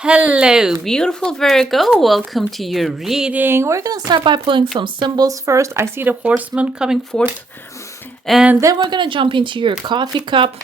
Hello, beautiful Virgo. Welcome to your reading. We're going to start by pulling some symbols first. I see the horseman coming forth, and then we're going to jump into your coffee cup.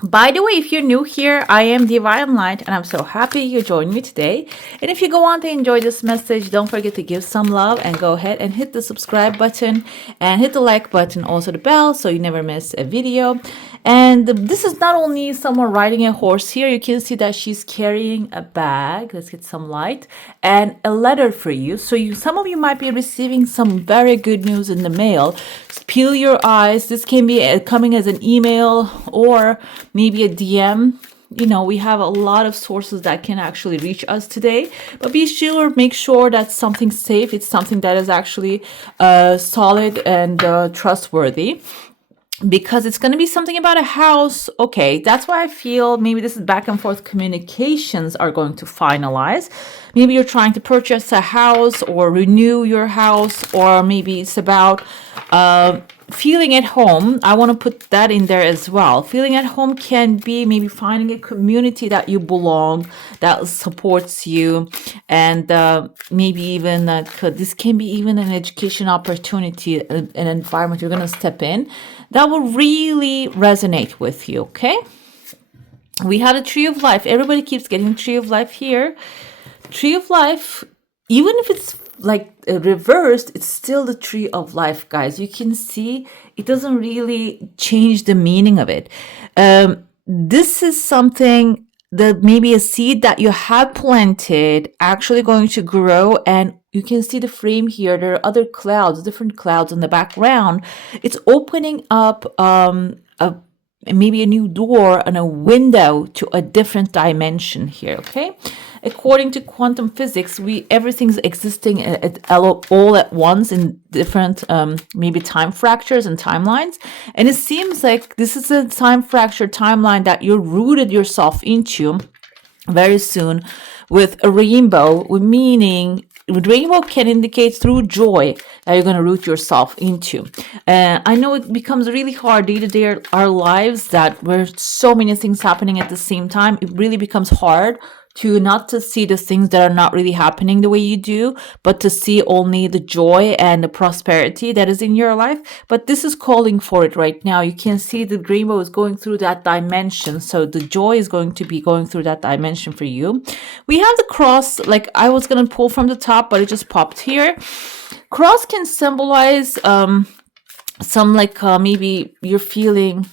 By the way, if you're new here, I am Divine Light, and I'm so happy you joined me today. And if you go on to enjoy this message, don't forget to give some love and go ahead and hit the subscribe button and hit the like button, also the bell, so you never miss a video. And this is not only someone riding a horse here. You can see that she's carrying a bag. Let's get some light and a letter for you. So some of you might be receiving some very good news in the mail. Peel your eyes. This can be coming as an email or maybe a DM. We have a lot of sources that can actually reach us today, but make sure that's something safe. It's something that is actually solid and trustworthy, because it's going to be something about a house. Okay, that's why I feel maybe this is back and forth communications are going to finalize. Maybe you're trying to purchase a house or renew your house, or maybe it's about feeling at home. I want to put that in there as well. Feeling at home can be maybe finding a community that you belong, that supports you, and maybe even this can be even an education opportunity, an environment you're going to step in that will really resonate with you. Okay, we have a tree of life. Everybody keeps getting tree of life here. Tree of life, even if it's like reversed, it's still the tree of life, guys. You can see it doesn't really change the meaning of it. This is something that maybe a seed that you have planted actually going to grow, and you can see the frame here. There are other clouds, different clouds in the background. It's opening up maybe a new door and a window to a different dimension here. Okay, according to quantum physics, everything's existing all at once in different maybe time fractures and timelines, and it seems like this is a time fracture timeline that you're rooted yourself into very soon with a rainbow, meaning rainbow can indicate through joy that you're going to root yourself into. I know it becomes really hard day to day our lives, that where so many things happening at the same time. It really becomes hard to not to see the things that are not really happening the way you do, but to see only the joy and the prosperity that is in your life. But this is calling for it right now. You can see the rainbow is going through that dimension. So the joy is going to be going through that dimension for you. We have the cross, like I was going to pull from the top, but it just popped here. Cross can symbolize some maybe you're feeling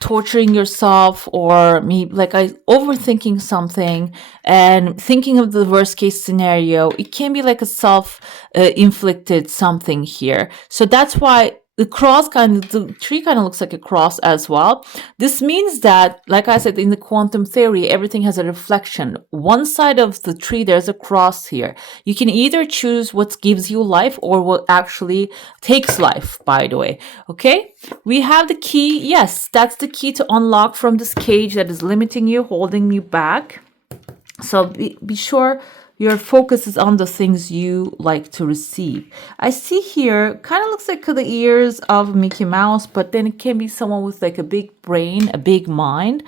torturing yourself, or maybe overthinking something and thinking of the worst case scenario. It can be like a self inflicted something here. So that's why the the tree kind of looks like a cross as well. This means that, like I said, in the quantum theory, everything has a reflection. One side of the tree, there's a cross here. You can either choose what gives you life or what actually takes life, by the way. Okay, we have the key. Yes, that's the key to unlock from this cage that is limiting you, holding you back. So be sure your focus is on the things you like to receive. I see here, kind of looks like the ears of Mickey Mouse, but then it can be someone with like a big brain, a big mind.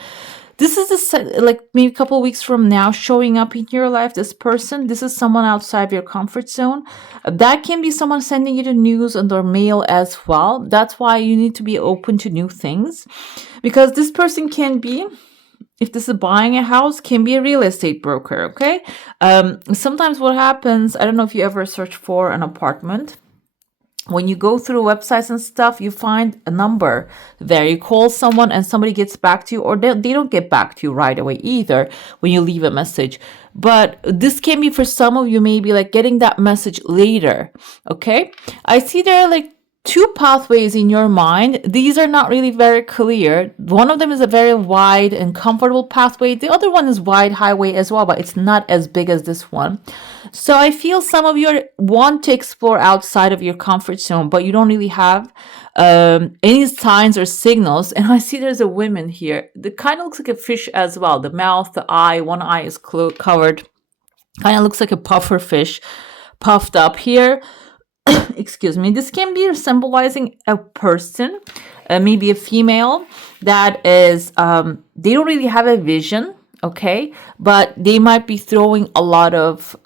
This is like maybe a couple of weeks from now showing up in your life. This person, this is someone outside your comfort zone. That can be someone sending you the news and their mail as well. That's why you need to be open to new things, because this person can be, if this is buying a house, can be a real estate broker. Okay, sometimes what happens, I don't know if you ever search for an apartment. When you go through websites and stuff, you find a number there. You call someone and somebody gets back to you, or they don't get back to you right away either when you leave a message. But this can be for some of you, maybe like getting that message later. Okay, I see there are like two pathways in your mind. These are not really very clear. One of them is a very wide and comfortable pathway. The other one is wide highway as well, but it's not as big as this one. So I feel some of you want to explore outside of your comfort zone, but you don't really have any signs or signals. And I see there's a woman here. It kind of looks like a fish as well. The mouth, the eye, one eye is covered. Kind of looks like a puffer fish, puffed up here. Excuse me. This can be symbolizing a person, maybe a female that is, they don't really have a vision. okay? But they might be throwing a lot of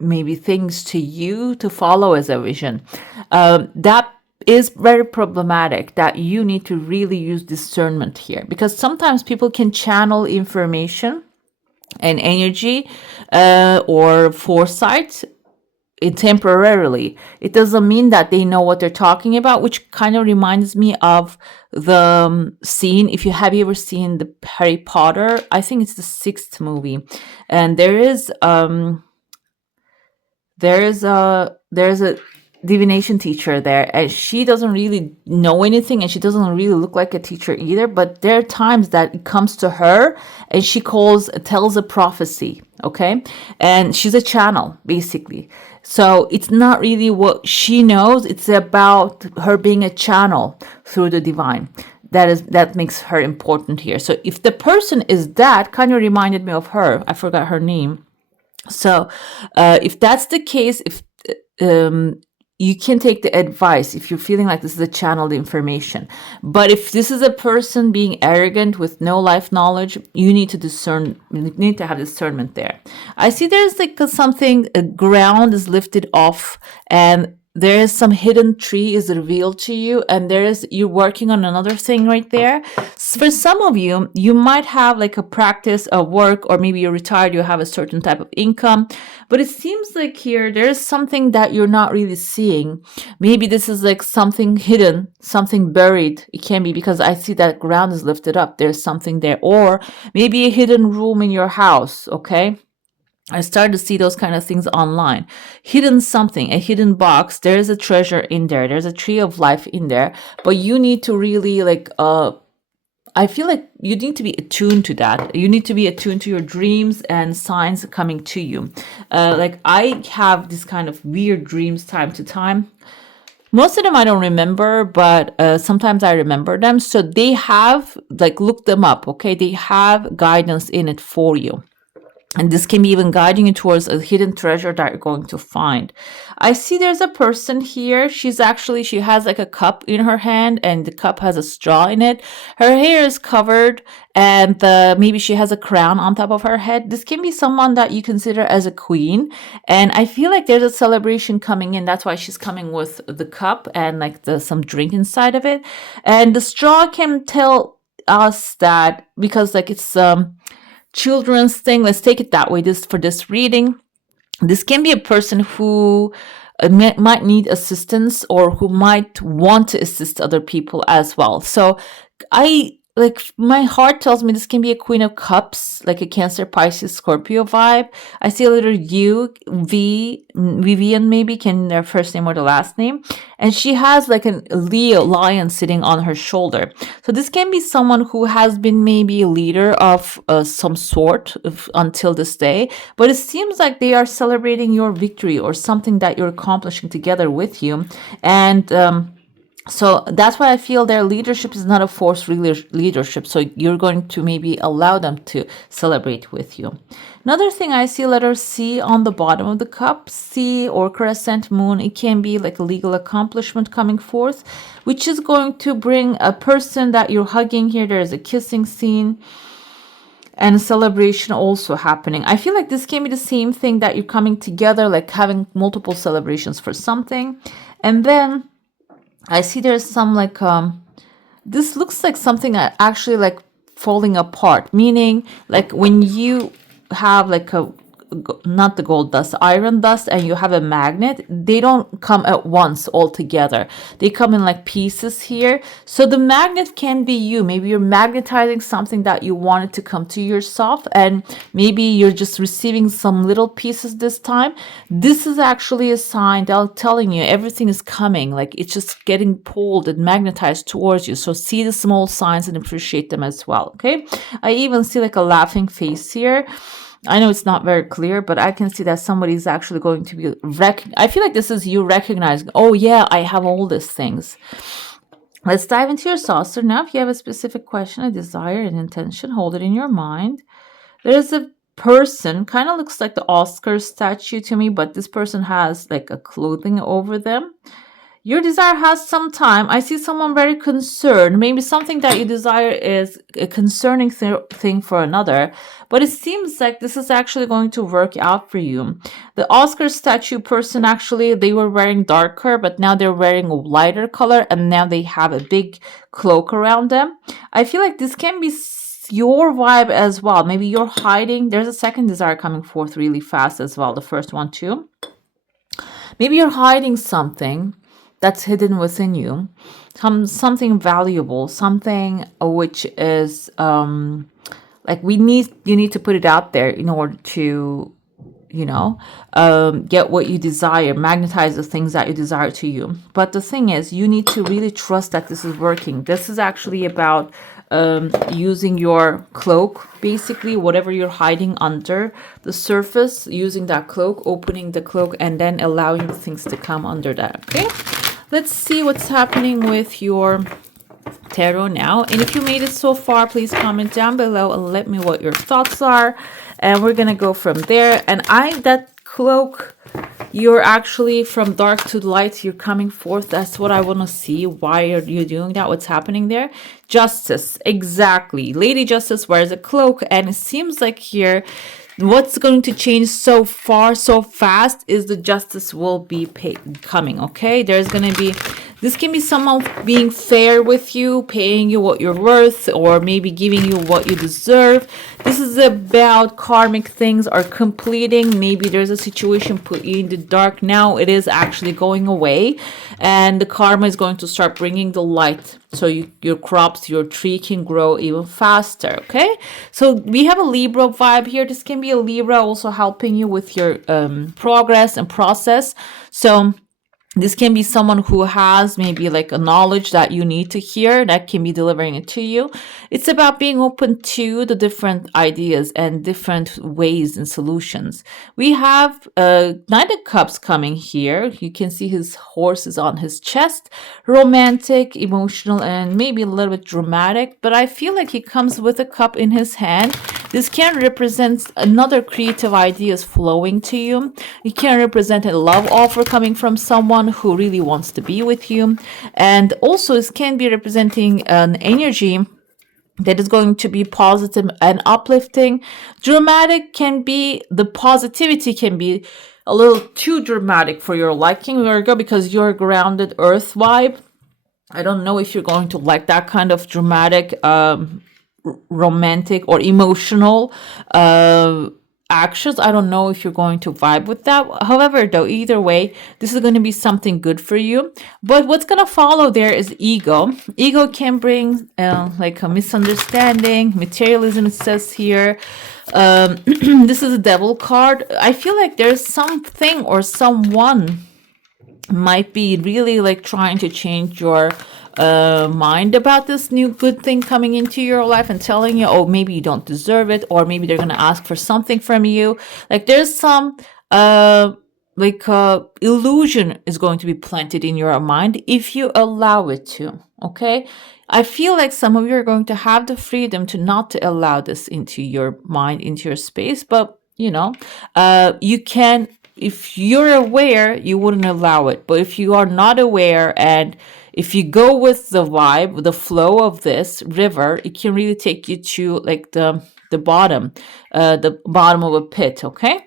maybe things to you to follow as a vision. That is very problematic, that you need to really use discernment here, because sometimes people can channel information and energy or foresight temporarily. It doesn't mean that they know what they're talking about, which kind of reminds me of the scene. If you have you ever seen the Harry Potter, I think it's the sixth movie, and there's a divination teacher there, and she doesn't really know anything, and she doesn't really look like a teacher either, but there are times that it comes to her and she tells a prophecy, okay, and she's a channel basically. So it's not really what she knows, it's about her being a channel through the divine. That makes her important here. So if the person is that, kind of reminded me of her, I forgot her name. So, if that's the case, if you can take the advice if you're feeling like this is a channeled information. But if this is a person being arrogant with no life knowledge, you need to discern. You need to have discernment there. I see there's like something, a ground is lifted off, and there is some hidden tree is revealed to you, and you're working on another thing right there. For some of you, you might have like a practice, a work, or maybe you're retired, you have a certain type of income, but it seems like here there's something that you're not really seeing. Maybe this is like something hidden, something buried. It can be because I see that ground is lifted up, there's something there, or maybe a hidden room in your house, okay? I started to see those kind of things online. Hidden something, a hidden box. There is a treasure in there. There's a tree of life in there. But you need to really I feel like you need to be attuned to that. You need to be attuned to your dreams and signs coming to you. Like I have this kind of weird dreams time to time. Most of them I don't remember, but sometimes I remember them. So they have, like, look them up, okay? They have guidance in it for you. And this can be even guiding you towards a hidden treasure that you're going to find. I see there's a person here. She has like a cup in her hand, and the cup has a straw in it. Her hair is covered, and maybe she has a crown on top of her head. This can be someone that you consider as a queen. And I feel like there's a celebration coming in. That's why she's coming with the cup and like some drink inside of it. And the straw can tell us that, because like it's children's thing, let's take it that way, for this reading, this can be a person who might need assistance, or who might want to assist other people as well. So my heart tells me this can be a Queen of Cups, like a Cancer, Pisces, Scorpio vibe. I see a letter U, Vivian maybe, can their first name or the last name. And she has like a Leo lion sitting on her shoulder. So this can be someone who has been maybe a leader of some sort until this day. But it seems like they are celebrating your victory or something that you're accomplishing together with you. And so that's why I feel their leadership is not a forced leadership. So you're going to maybe allow them to celebrate with you. Another thing, I see letter C on the bottom of the cup. C or crescent moon. It can be like a legal accomplishment coming forth, which is going to bring a person that you're hugging here. There's a kissing scene and a celebration also happening. I feel like this can be the same thing, that you're coming together, like having multiple celebrations for something. And then I see there's some like this looks like something actually like falling apart, meaning like when you have like not the gold dust, iron dust, and you have a magnet, they don't come at once all together. They come in like pieces here. So the magnet can be you. Maybe you're magnetizing something that you wanted to come to yourself, and maybe you're just receiving some little pieces this time. This is actually a sign that telling you everything is coming. Like it's just getting pulled and magnetized towards you. So see the small signs and appreciate them as well. Okay. I even see like a laughing face here. I know it's not very clear, but I can see that somebody's actually going to be I feel like this is you recognizing, oh yeah, I have all these things. Let's dive into your saucer now. If you have a specific question, a desire, an intention, hold it in your mind. There's a person, kind of looks like the Oscar statue to me, but this person has like a clothing over them. Your desire has some time. I see someone very concerned. Maybe something that you desire is a concerning thing for another, but it seems like this is actually going to work out for you. The Oscar statue person, actually, they were wearing darker, but now they're wearing a lighter color, and now they have a big cloak around them. I feel like this can be your vibe as well. Maybe you're hiding. There's a second desire coming forth really fast as well. The first one too. Maybe you're hiding something that's hidden within you, something valuable, something which is like you need to put it out there in order to get what you desire, magnetize the things that you desire to you. But the thing is, you need to really trust that this is working. This is actually about using your cloak, basically whatever you're hiding under the surface, using that cloak, opening the cloak, and then allowing things to come under that. Okay, let's see what's happening with your tarot now. And if you made it so far, please comment down below and let me know what your thoughts are, and we're gonna go from there. And that cloak, you're actually from dark to light, you're coming forth. That's what I want to see. Why are you doing that? What's happening there? Justice, exactly. Lady Justice wears a cloak, and it seems like here what's going to change so far so fast is the justice will be coming. Okay, there's going to be, this can be someone being fair with you, paying you what you're worth, or maybe giving you what you deserve. This is about karmic things are completing. Maybe there's a situation put you in the dark. Now it is actually going away, and the karma is going to start bringing the light, so your crops, your tree can grow even faster. Okay, so we have a Libra vibe here. This can be a Libra also helping you with your progress and process. So this can be someone who has maybe like a knowledge that you need to hear that can be delivering it to you. It's about being open to the different ideas and different ways and solutions. We have Knight of Cups coming here. You can see his horse is on his chest. Romantic, emotional, and maybe a little bit dramatic. But I feel like he comes with a cup in his hand. This can represent another creative ideas flowing to you. It can represent a love offer coming from someone who really wants to be with you. And also this can be representing an energy that is going to be positive and uplifting. Dramatic can be, the positivity can be a little too dramatic for your liking, Virgo, because you're grounded earth vibe. I don't know if you're going to like that kind of dramatic romantic or emotional actions. I don't know if you're going to vibe with that. However, though, either way, this is going to be something good for you. But what's going to follow there is ego. Ego can bring like a misunderstanding, materialism, it says here. This is a devil card. I feel like there's something or someone might be really like trying to change your mind about this new good thing coming into your life and telling you, oh, maybe you don't deserve it, or maybe they're going to ask for something from you. Like there's some illusion is going to be planted in your mind if you allow it to. Okay, I feel like some of you are going to have the freedom to not to allow this into your mind, into your space, but you can. If you're aware, you wouldn't allow it. But if you are not aware, and if you go with the vibe, the flow of this river, it can really take you to like the bottom of a pit. Okay.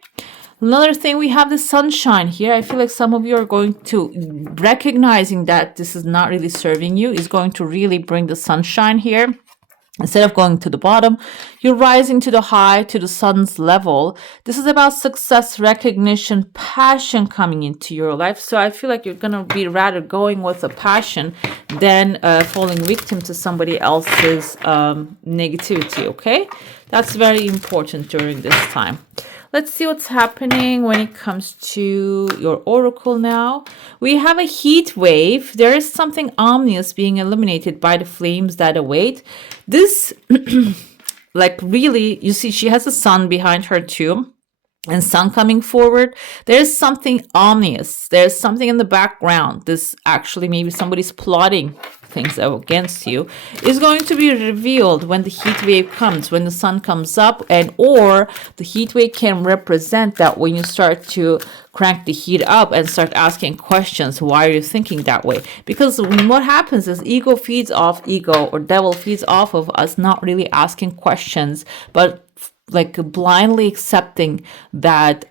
Another thing, we have the sunshine here. I feel like some of you are going to recognizing that this is not really serving you, is going to really bring the sunshine here. Instead of going to the bottom, you're rising to the high, to the sun's level. This is about success, recognition, passion coming into your life. So I feel like you're going to be rather going with a passion than falling victim to somebody else's negativity, okay? That's very important during this time. Let's see what's happening when it comes to your oracle now. We have a heat wave. There is something ominous being illuminated by the flames that await. This, like really, you see she has a sun behind her too. and sun coming forward, there's something ominous. There's something in the background. This actually, maybe somebody's plotting things against you, is going to be revealed when the heat wave comes, when the sun comes up, and or the heat wave can represent that when you start to crank the heat up and start asking questions. Why are you thinking that way? Because what happens is ego feeds off ego, or devil feeds off of us not really asking questions, but like blindly accepting that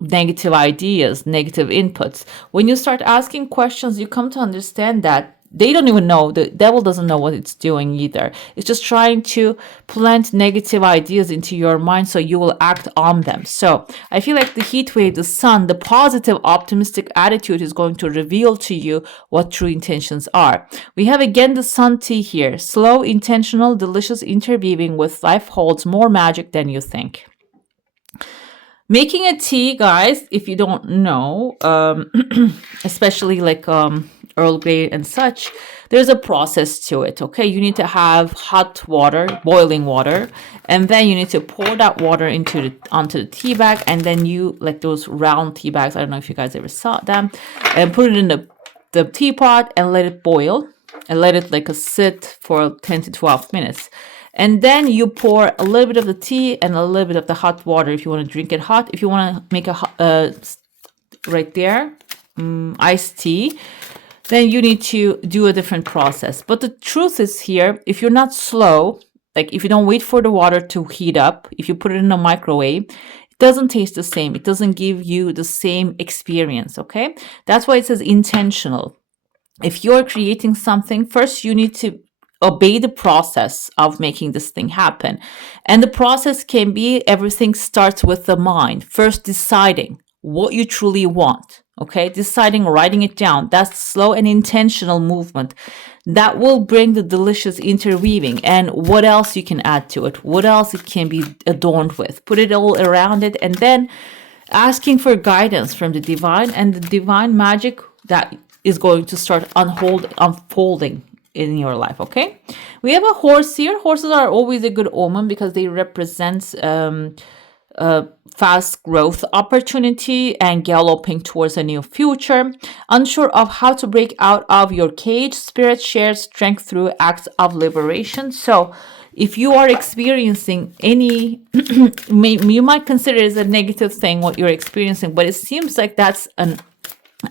negative ideas, negative inputs. When you start asking questions, you come to understand that they don't even know, the devil doesn't know what it's doing either. It's just trying to plant negative ideas into your mind so you will act on them. So I feel like the heat wave, the sun, the positive, optimistic attitude is going to reveal to you what true intentions are. We have again the sun tea here. Slow, intentional, delicious interweaving with life holds more magic than you think. Making a tea, guys, if you don't know, especially like Earl Grey and such, there's a process to it, okay? You need to have hot water, boiling water, and then you need to pour that water onto the tea bag, and then you, like those round tea bags, I don't know if you guys ever saw them, and put it in the teapot and let it boil, and let it like sit for 10 to 12 minutes. And then you pour a little bit of the tea and a little bit of the hot water if you want to drink it hot. If you want to make right there, iced tea, then you need to do a different process. But the truth is here, if you're not slow, like if you don't wait for the water to heat up, if you put it in a microwave, it doesn't taste the same. It doesn't give you the same experience, okay? That's why it says intentional. If you're creating something, first you need to obey the process of making this thing happen. And the process can be, everything starts with the mind. First deciding what you truly want. Okay, deciding, writing it down. That's slow and intentional movement that will bring the delicious interweaving. And what else you can add to it? What else it can be adorned with? Put it all around it, and then asking for guidance from the divine, and the divine magic that is going to start unfolding in your life. Okay, we have a horse here. Horses are always a good omen because they represent fast growth opportunity and galloping towards a new future. Unsure of how to break out of your cage, spirit shares strength through acts of liberation. So if you are experiencing any, you might consider it as a negative thing what you're experiencing, but it seems like that's an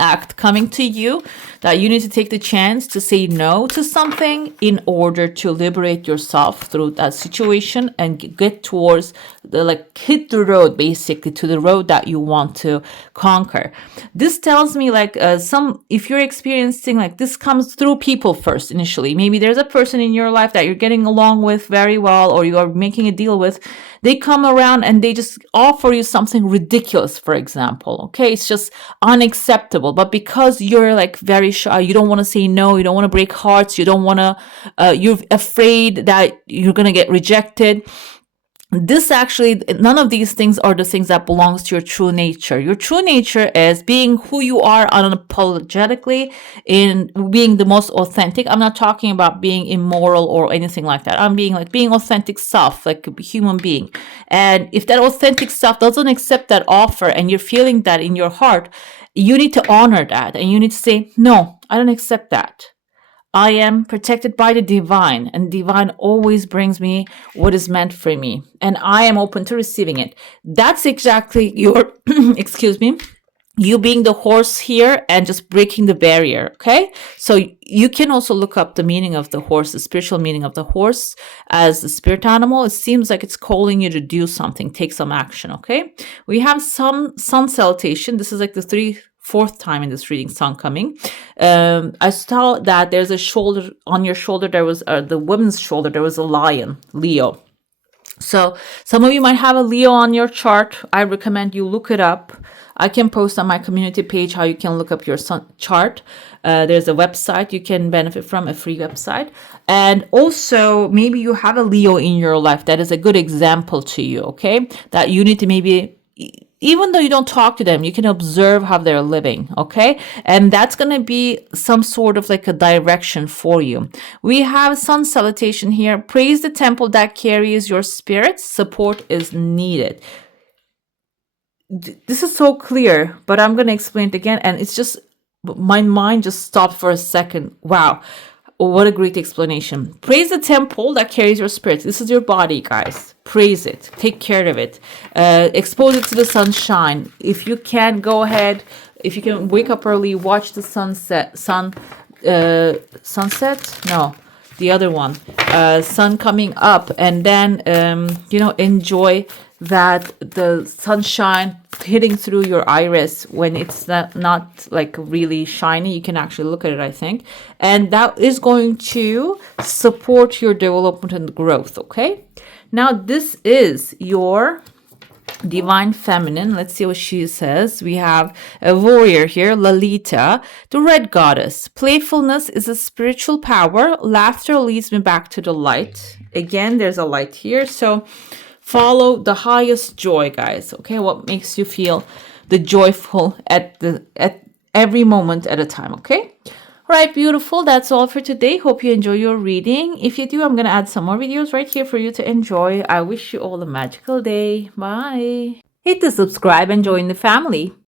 act coming to you, that you need to take the chance to say no to something in order to liberate yourself through that situation and get towards the, like, hit the road, basically to the road that you want to conquer. This tells me like if you're experiencing, like, this comes through people first initially. Maybe there's a person in your life that you're getting along with very well, or you are making a deal with. They come around and they just offer you something ridiculous, for example. Okay, it's just unacceptable. But because you're like very shy, you don't want to say no, you don't want to break hearts, you don't want to, you're afraid that you're going to get rejected. This actually, none of these things are the things that belongs to your true nature. Your true nature is being who you are unapologetically, in being the most authentic. I'm not talking about being immoral or anything like that. I'm being authentic self, like a human being. And if that authentic self doesn't accept that offer and you're feeling that in your heart, you need to honor that, and you need to say, no, I don't accept that. I am protected by the divine, and divine always brings me what is meant for me, and I am open to receiving it. That's exactly your, excuse me, you being the horse here and just breaking the barrier. Okay, so you can also look up the meaning of the horse, the spiritual meaning of the horse as the spirit animal. It seems like it's calling you to do something, take some action. Okay, we have some sun salutation. This is like the fourth time in this reading, sun coming. I saw that there's a shoulder on your shoulder. There was the woman's shoulder. There was a lion, Leo. So some of you might have a Leo on your chart. I recommend you look it up. I can post on my community page how you can look up your sun chart. There's a website you can benefit from, a free website. And also, maybe you have a Leo in your life. That is a good example to you, okay? That you need to maybe, even though you don't talk to them, you can observe how they're living, okay? And that's going to be some sort of like a direction for you. We have sun salutation here. Praise the temple that carries your spirit. Support is needed. this is so clear, but I'm going to explain it again. And it's just, my mind just stopped for a second. Wow. What a great explanation. Praise the temple that carries your spirit. This is your body, guys. Praise it. Take care of it. Expose it to the sunshine. If you can, go ahead. If you can wake up early, watch the sunset. Sunset? No, the other one. Sun coming up, and then enjoy that the sunshine hitting through your iris when it's not like really shiny. You can actually look at it, I think, and that is going to support your development and growth. Okay, now this is your divine feminine. Let's see what she says. We have a warrior here, Lalita, the red goddess. Playfulness is a spiritual power. Laughter leads me back to the light. Again, there's a light here, so follow the highest joy, guys. Okay, what makes you feel the joyful at every moment at a time. Okay, all right, beautiful. That's all for today. Hope you enjoy your reading. If you do, I'm gonna add some more videos right here for you to enjoy. I wish you all a magical day. Bye. Hit the subscribe and join the family.